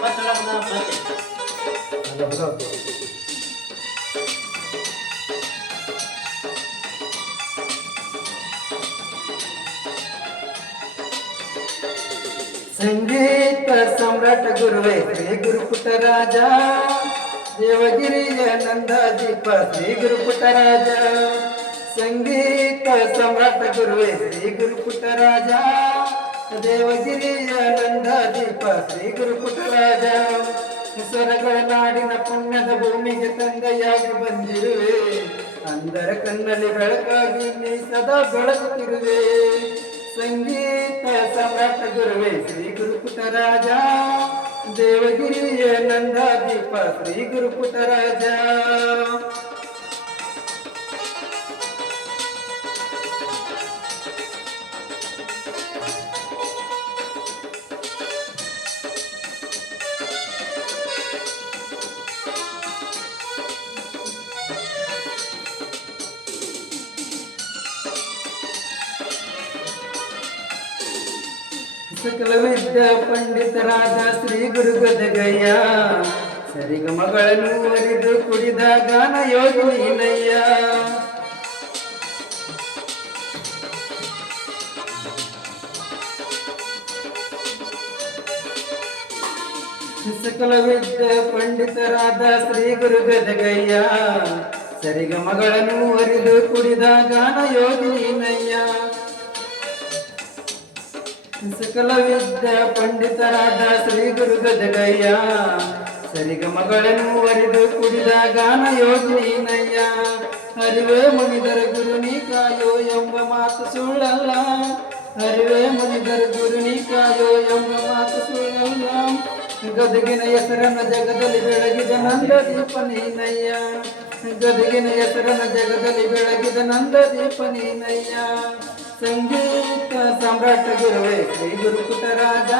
संगीत सम्राट गुरुवे श्री गुरुपुट राजा। देवगिरी नंदाजी पर श्री गुरुपुट राजा। संगीत सम्राट गुरुवे श्री गुरुपुट राजा। ದೇವಗಿರಿಯ ನಂದಾದೀಪ ಶ್ರೀ ಗುರುಪುಟ್ಟರಾಜ ಸ್ವರಗಳ ನಾಡಿನ ಪುಣ್ಯದ ಭೂಮಿಗೆ ತಂದೆಯಾಗಿ ಬಂದಿರುವೆ. ಅಂದರ ಕಣ್ಣಲ್ಲಿ ಬೆಳಕಾಗಿ ನೀ ಸದಾ ಬೆಳಗುತ್ತಿರುವೆ. ಸಂಗೀತ ಸಮ್ರಾಟ ಗುರುವೇ ಶ್ರೀ ಗುರುಪುಟರಾಜ ದೇವಗಿರಿಯ ನಂದಾದೀಪ ಶ್ರೀ ಗುರುಪುಟರಾಜ ಸಕಲ ವಿದ್ಯಾ ಪಂಡಿತರಾದ ಶ್ರೀ ಗುರು ಗದಗಯ್ಯ. ಸರಿಗಮಗಳನ್ನು ಅರಿದು ಕುಡಿದ ಗಾನ ಯೋಗಿನಯ್ಯ ಸಕಲ ಪಂಡಿತ ಪಂಡಿತರಾದ ಶ್ರೀ ಗುರು ಗದಗಯ್ಯ. ಸರಿಗಮಗಳನ್ನು ಅರಿದು ಕುಡಿದ ಗಾನ ಯೋಗಿ ನೀನಯ್ಯ ಸಕಲ ವಿದ್ಯಾ ಪಂಡಿತರಾದ ಶ್ರೀ ಗುರು ಗದಗಯ್ಯ ಸರಿಗಮಗಳನ್ನು ಅರಿದು ಕುಡಿದ ಗಾನ ಯೋಗಿನಯ್ಯ ಹರಿವೇ ಮುನಿದರ ಗುರು ನೀ ಕಾಯೋ ಎಂಬ ಮಾತು ಸುಳ್ಳಲ್ಲ ಹರಿವೇ ಮುನಿದರ ಗುರು ನೀ ಕಾಯೋ ಎಂಬ ಮಾತು ಸುಳ್ಳಲ್ಲ ಗದಗಿನ ಹೆಸರನ್ನ ಜಗದಲ್ಲಿ ಬೆಳಗಿದ ನಂದ ದೀಪ ನೀನಯ್ಯ ಗದಗಿನ ಹೆಸರನ್ನ ಜಗದಲ್ಲಿ ಬೆಳಗಿದ ನಂದ ದೀಪ ನೀನಯ್ಯ ಸಂಗೀತ ಸಮ್ರಾಟ ಗುರುವೇ ಶ್ರೀ ಗುರುಪುಟರಾಜ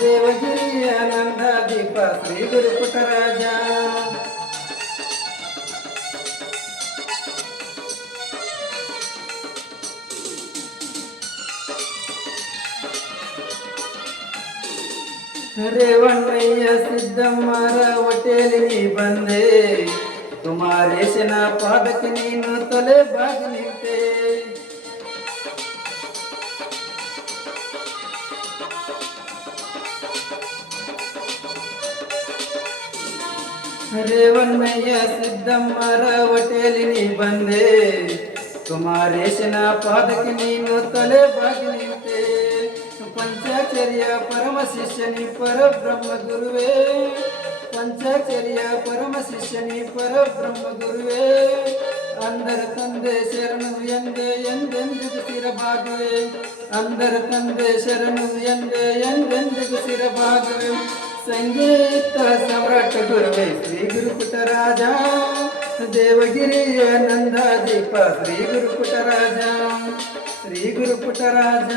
ದೇವಗಿರಿಯ ನಂದ ದೀಪ ಶ್ರೀ ಗುರುಪುಟರಾಜ ರೇವಣ್ಣಯ್ಯ ಸಿದ್ದಮ್ಮರ ಹೊಟ್ಟೆಯಲ್ಲಿ ನೀ ಬಂದೆ ಕುಮಾರೇಶನ ಪಾದಕ್ಕೆ ನೀನು ತಲೆ ಬಾಗಿ ನಿಂತೆ ರೇವಣ್ಣಯ್ಯ ಸಿದ್ದಮ್ಮರ ಹೊಟ್ಟೆಯಲ್ಲಿ ನೀ ಬಂದೆ ಕುಮಾರೇಶನ ಪಾದಕ್ಕೆ ನೀನು ತಲೆ ಬಾಗಿ ನಿಂತೆ ಪಂಚಾಚರ್ಯ ಪರಮ ಶಿಷ್ಯನಿ ಪರಬ್ರಹ್ಮ ಗುರುವೇ ಪಂಚಾಚರ್ಯ ಪರಮ ಶಿಷ್ಯನಿ ಪರಬ್ರಹ್ಮ ಗುರುವೇ ಅಂದರ ತಂದೆ ಶರಣು ಎಂದೆ ಎಂದೆಂದಿಗೂ ಸಿರಭಾಗವೇ ಅಂದರ ತಂದೆ ಶರಣು ಎಂದೆ ಎಂದೆಂದಿಗೂ ಸಿರಭಾಗವೇ ಸಂಗೀತ ಸಮ್ರಾಟ ದುರ್ಗೈ ಶ್ರೀ ಗುರುಪುಟರಾಜ ದೇವಗಿರಿಯ ನಂದಾದೀಪ ಶ್ರೀ ಗುರುಪುಟರಾಜ ಶ್ರೀ ಗುರುಪುಟರಾಜ